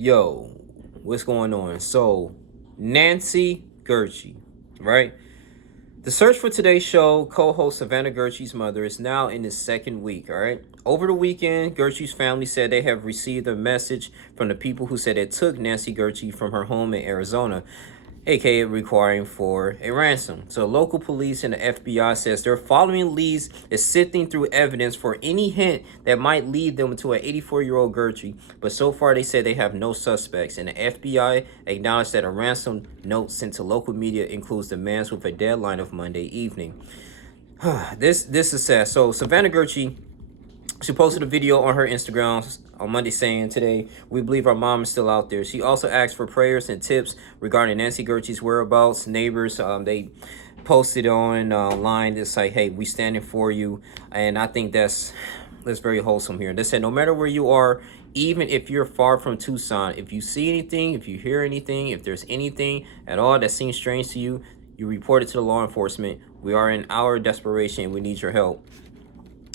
Yo, what's going on? So, Nancy Guthrie, right? The search for today's show, co-host Savannah Gertie's mother, is now in its second week, all right? Over the weekend, Gertie's family said they have received a message from the people who said they took Nancy Gertie from her home in Arizona, aka requiring for a ransom. So local police and the FBI says they're following leads, is sifting through evidence for any hint that might lead them to an 84-year-old Gertrude. But so far they say they have no suspects, and the FBI acknowledged that a ransom note sent to local media includes demands with a deadline of Monday evening. This is sad. So Savannah Gertrude, she posted a video on her Instagram on Monday saying, "Today, we believe our mom is still out there." She also asked for prayers and tips regarding Nancy Gertie's whereabouts. Neighbors, they posted on line. It's like, "Hey, we standing for you," and I think that's very wholesome here. They said, no matter where you are, even if you're far from Tucson, if you see anything, if you hear anything, if there's anything at all that seems strange to you, you report it to the law enforcement. We are in our desperation and we need your help.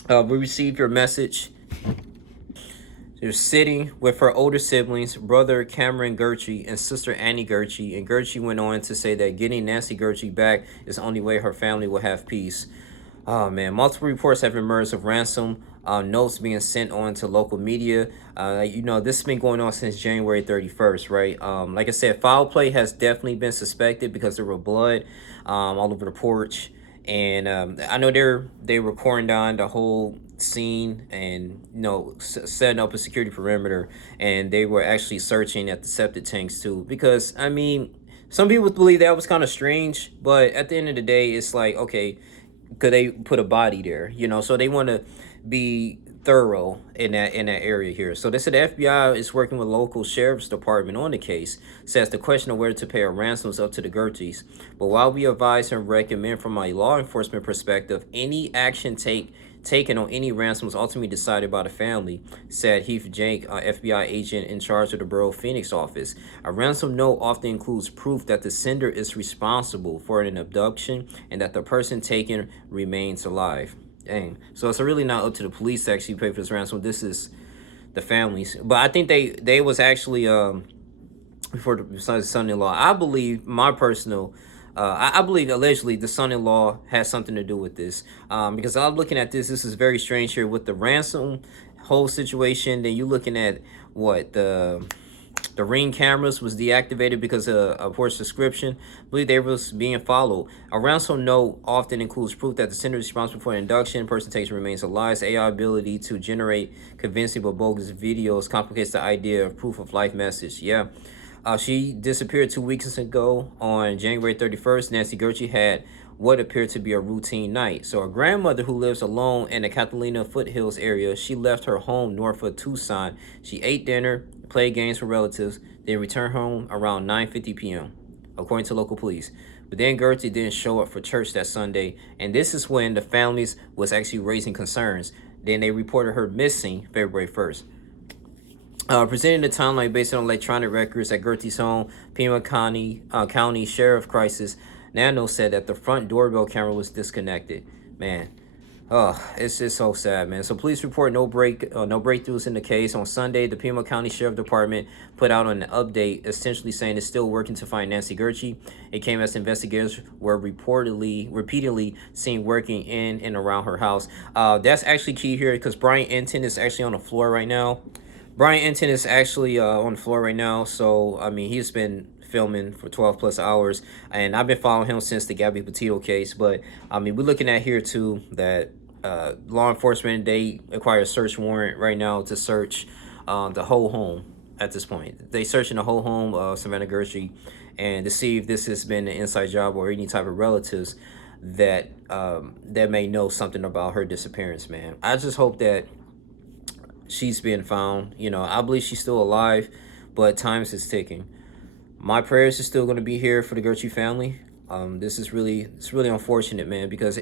We received your message. She was sitting with her older siblings, brother Cameron Gertrude and sister Annie Gertrude, and Gertrude went on to say that getting Nancy Gertrude back is the only way her family will have peace. Oh man, multiple reports have emerged of ransom notes being sent on to local media. This has been going on since January 31st, right? Like I said, foul play has definitely been suspected because there were blood all over the porch. And I know they were quarantined the whole scene and setting up a security perimeter, and they were actually searching at the septic tanks too, because I mean some people believe that was kind of strange, but at the end of the day it's like, okay, could they put a body there, so they want to be thorough in that area here. So they said the FBI is working with local sheriff's department on the case. Says the question of whether to pay a ransom is up to the Gerties, but while we advise and recommend from a law enforcement perspective, any action taken on any ransom was ultimately decided by the family, said Heath Jake, FBI agent in charge of the Borough Phoenix office. A ransom note often includes proof that the sender is responsible for an abduction and that the person taken remains alive. Dang. So it's really not up to the police to actually pay for this ransom. This is the families. But I think they was actually before besides the son-in-law. I believe my personal I believe allegedly the son-in-law has something to do with this, because I'm looking at this is very strange here with the ransom whole situation. Then you looking at what the Ring cameras was deactivated because of a poor description. I believe they was being followed. A ransom note often includes proof that the sender is responsible for an induction, person takes remains alive. AI ability to generate convincing but bogus videos complicates the idea of proof of life message. Yeah. She disappeared 2 weeks ago on January 31st. Nancy Guthrie had what appeared to be a routine night. So her grandmother, who lives alone in the Catalina foothills area, she left her home north of Tucson. She ate dinner, played games with relatives, then returned home around 9:50 p.m., according to local police. But then Guthrie didn't show up for church that Sunday, and this is when the families was actually raising concerns. Then they reported her missing February 1st. Presenting the timeline based on electronic records at Gertie's home, Pima County Sheriff Crisis Nano said that the front doorbell camera was disconnected. Man, it's just so sad, man. So police report no breakthroughs in the case. On Sunday, the Pima County Sheriff Department put out an update essentially saying it's still working to find Nancy Guthrie. It came as investigators were repeatedly seen working in and around her house. That's actually key here because Brian Enton is actually on the floor right now. Brian Enton is actually on the floor right now. So, I mean, he's been filming for 12 plus hours, and I've been following him since the Gabby Petito case. But, I mean, we're looking at here, too, that law enforcement, they acquired a search warrant right now to search the whole home at this point. They searching the whole home of Savannah Guthrie and to see if this has been an inside job or any type of relatives that that may know something about her disappearance, man. I just hope that she's being found. I believe she's still alive, but times is ticking. My prayers are still going to be here for the Guthrie family. It's really unfortunate, man, because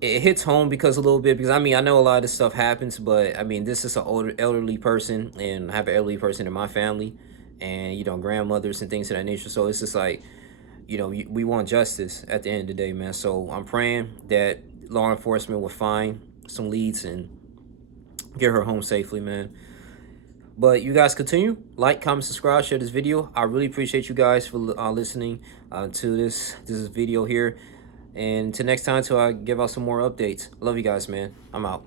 it hits home because a little bit, because I mean, I know a lot of this stuff happens, but I mean, this is an older elderly person, and I have an elderly person in my family, and grandmothers and things of that nature. So it's just like, we want justice at the end of the day, man. So I'm praying that law enforcement will find some leads and get her home safely, man. But you guys continue, like, comment, subscribe, share this video. I really appreciate you guys for listening to this video here. And till next time, till I give out some more updates. Love you guys, man. I'm out.